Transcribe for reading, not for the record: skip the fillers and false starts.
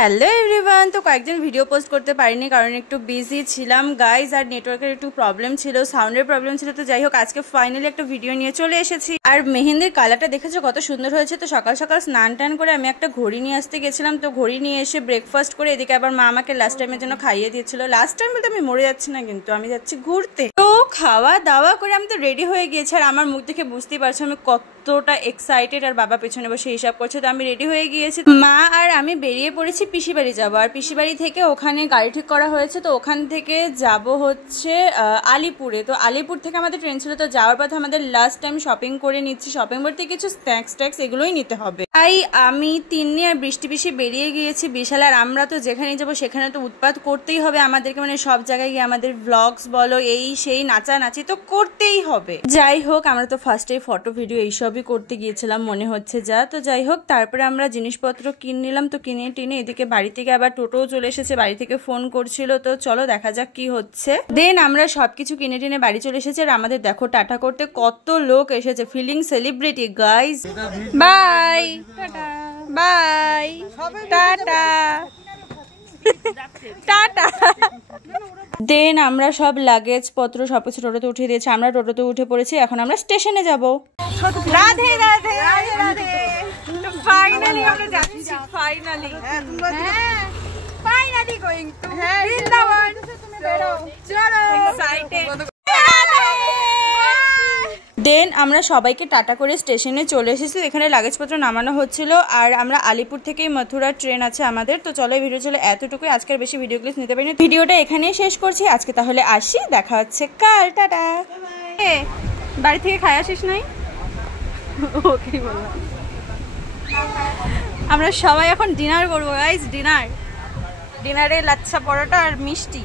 Hello everyone. তো কয়েকদিন video post করতে পারিনি কারণ একটু বিজি ছিলাম গাইজ, আর নেটওয়ার্কের একটু প্রবলেম ছিল, সাউন্ডের প্রবলেম ছিল। তো যাই হোক, আজকে ফাইনালি একটা ভিডিও নিয়ে চলে এসেছি। আর মেহেন্দির কালারটা দেখেছো কত সুন্দর হয়েছে। তো সকাল সকাল স্নান টান করে আমি একটা ঘড়ি নিয়ে আসতে গেছিলাম। তো ঘড়ি নিয়ে এসে ব্রেকফাস্ট করে এদিকে আবার মা আমাকে লাস্ট টাইমের জন্য খাইয়ে দিয়েছিল। লাস্ট টাইম বলতে আমি মরে যাচ্ছি না, কিন্তু আমি যাচ্ছি ঘুরতে। তো খাওয়া দাওয়া করে আমি তো রেডি হয়ে গিয়েছি, আর আমার মুখ দেখে বুঝতেই পারছো আমি কতটা এক্সাইটেড। আর বাবা পেছনে বসে হিসাব করছে। তো আমি রেডি হয়ে গিয়েছি, মা আর আমি বেরিয়ে পড়েছি পিসি বাড়ি যাবো। আর পিসি বাড়ি থেকে ওখানে গাড়ি ঠিক করা হয়েছে, তো ওখান থেকে যাব হচ্ছে আলিপুরে। তো আলিপুর থেকে আমাদের ট্রেন ছিল। তো যাওয়ার পথে আমাদের লাস্ট টাইম শপিং করে নিচ্ছি। শপিং বলতে কিছু স্ন্যাক্স ট্যাক্স এগুলোই নিতে হবে। তাই আমি তিন্নি আর বৃষ্টি পিসি বেরিয়ে গিয়েছি বিশাল। আর আমরা তো যেখানে যাবো সেখানে তো উৎপাত করতেই হবে আমাদেরকে, মানে সব জায়গায় গিয়ে আমাদের ব্লগস বলো এই সেই নাচানাচি তো করতেই হবে। যাই হোক, আমরা তো ফার্স্টে ফটো ভিডিও এইসবই করতে গিয়েছিলাম মনে হচ্ছে যা। তো যাই হোক, তারপরে আমরা জিনিসপত্র কিনে নিলাম। তো কিনে টিনে এদিকে বাড়ি থেকে আবার টোটোও চলে এসেছে, বাড়ি থেকে ফোন করছিল। তো চলো দেখা যাক কি হচ্ছে। দেন আমরা সবকিছু কিনে টিনে বাড়ি চলে এসেছি। আর আমাদের দেখো টাটা করতে কত লোক এসেছে, feeling celebrity guys. Bye bye টাটা টাটা। দেন আমরা সব লাগেজ পত্র সবকিছু টোটোতে উঠিয়ে দিয়েছি। আমরা টোটোতে উঠে পড়েছি, এখন আমরা স্টেশনে যাব। রাধে রাধে রাধে। ফাইনালি আমরা যাচ্ছি, finally finally going to Vrindavan. চলো এক্সাইটেড। দেন আমরা সবাইকে টাটা করে স্টেশনে চলে এসেছি। এখানে লাগেজপত্র নামানো হচ্ছিল। আর আমরা আলিপুর থেকেই মথুরা ট্রেন আছে আমাদের। তো চলো ভিডিও চলে এতটুকুই, আজকের বেশি ভিডিও ক্লিপ নিতে পারিনি। ভিডিওটা এখানেই শেষ করছি আজকে, তাহলে আসি, দেখা হচ্ছে কাল, টাটা। বাড়ি থেকে খাই আসিস নাই? ওকে বললাম। আমরা সবাই এখন ডিনার করবো গাইস। ডিনারে লাচ্ছা পরোটা আর মিষ্টি।